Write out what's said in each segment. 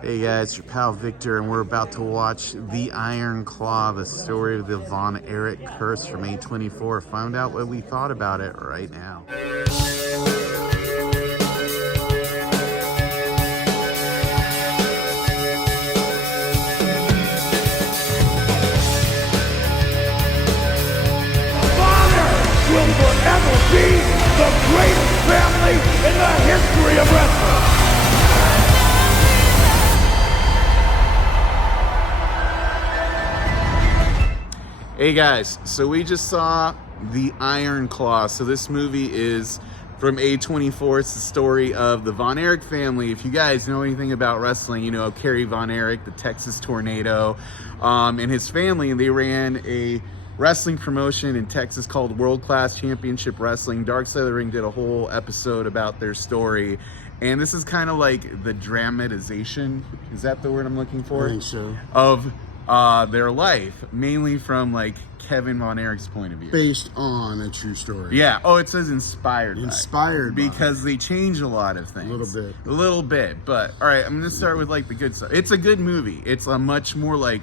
Hey guys, it's your pal Victor, and we're about to watch The Iron Claw, the story of the Von Erich curse from A24. Find out what we thought about it right now. Will forever be the greatest family in the history of wrestling. Hey guys, so we just saw The Iron Claw. So this movie is from A24. It's the story of the Von Erich family. If you guys know anything about wrestling, you know Kerry Von Erich, the Texas Tornado, and his family. And they ran a wrestling promotion in Texas called World Class Championship Wrestling. Dark Side of the Ring did a whole episode about their story. And this is kind of like the dramatization, is that the word I'm looking for? I think so. Of their life, mainly from like Kevin Von Erich's point of view. Based on a true story. Yeah. Oh, it says inspired by. Inspired by. Because they change a lot of things. A little bit. But all right, I'm gonna start with like the good stuff. It's a good movie. It's a much more like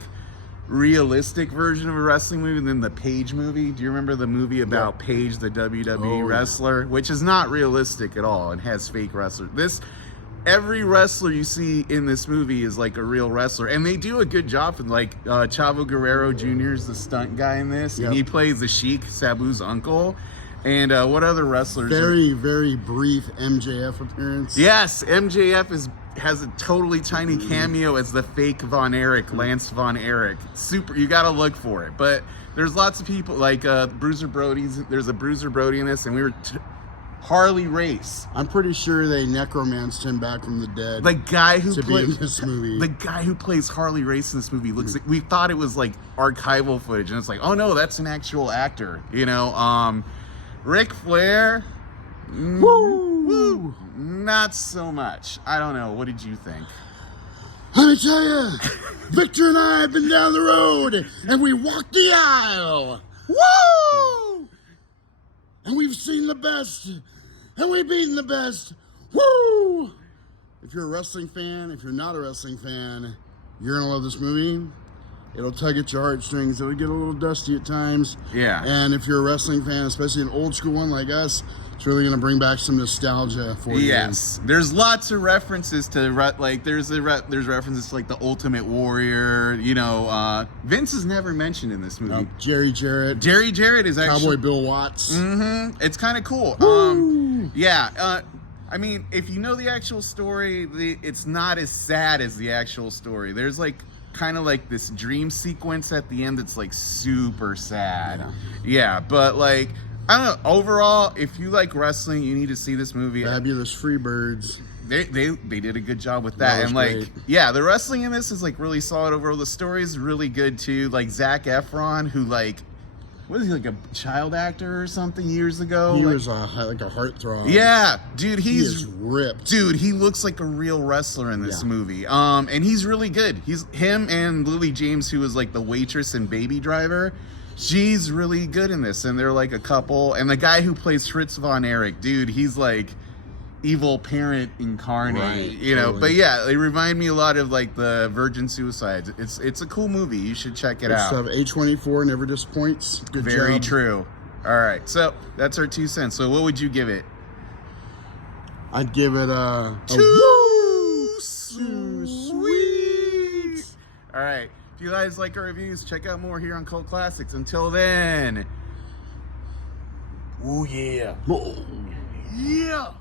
realistic version of a wrestling movie than the Paige movie. Do you remember the movie about Paige, the WWE wrestler? Which is not realistic at all and has fake wrestlers. Every wrestler you see in this movie is like a real wrestler, and they do a good job. And like Chavo Guerrero Jr. is the stunt guy in this, and he plays the Sheik, Sabu's uncle. And what other wrestlers? Very brief MJF appearance. Yes, MJF has a totally tiny cameo as the fake Von Erich, Lance Von Erich. Super, you gotta look for it. But there's lots of people like Bruiser Brody's. There's a Bruiser Brody in this, and we were. Harley Race. I'm pretty sure they necromanced him back from the dead. The guy who plays this movie. The guy who plays Harley Race in this movie looks like, we thought it was like archival footage, and it's like, oh no, that's an actual actor. You know, Ric Flair. Woo! Not so much. I don't know. What did you think? Let me tell you, Victor and I have been down the road, and we walked the aisle. Woo! And we've seen the best, and we've beaten the best. Woo! If you're a wrestling fan, if you're not a wrestling fan, you're gonna love this movie. It'll tug at your heartstrings. It'll get a little dusty at times. Yeah. And if you're a wrestling fan, especially an old school one like us, it's really gonna bring back some nostalgia for you. Yes, there's lots of references to like there's references to like the Ultimate Warrior. You know, Vince is never mentioned in this movie. Jerry Jarrett. Jerry Jarrett is actually Cowboy Bill Watts. Mm-hmm. It's kind of cool. Woo! Yeah. I mean, if you know the actual story, it's not as sad as the actual story. There's like kind of like this dream sequence at the end that's like super sad. Yeah, but like. I don't know. Overall, if you like wrestling, you need to see this movie. Fabulous Freebirds. They did a good job with that. And like, great. Yeah, the wrestling in this is like really solid overall. The story is really good too. Like Zac Efron, who like, what is he, like a child actor or something years ago? He was like a heartthrob. Yeah, dude, he is ripped. Dude, he looks like a real wrestler in this movie. And he's really good. He's him and Lily James, who was like the waitress and Baby Driver. She's really good in this, and they're like a couple. And the guy who plays Fritz Von Erich, dude, he's like evil parent incarnate, right, you know. totally. But yeah, they remind me a lot of like the Virgin Suicides. It's a cool movie. You should check it out. Stuff. A24 never disappoints. Good job. Very true. All right, so that's our 2 cents. So what would you give it? I'd give it a Too sweet. All right. If you guys like our reviews, check out more here on Cult Classics. Until then, ooh yeah. Oh. Yeah.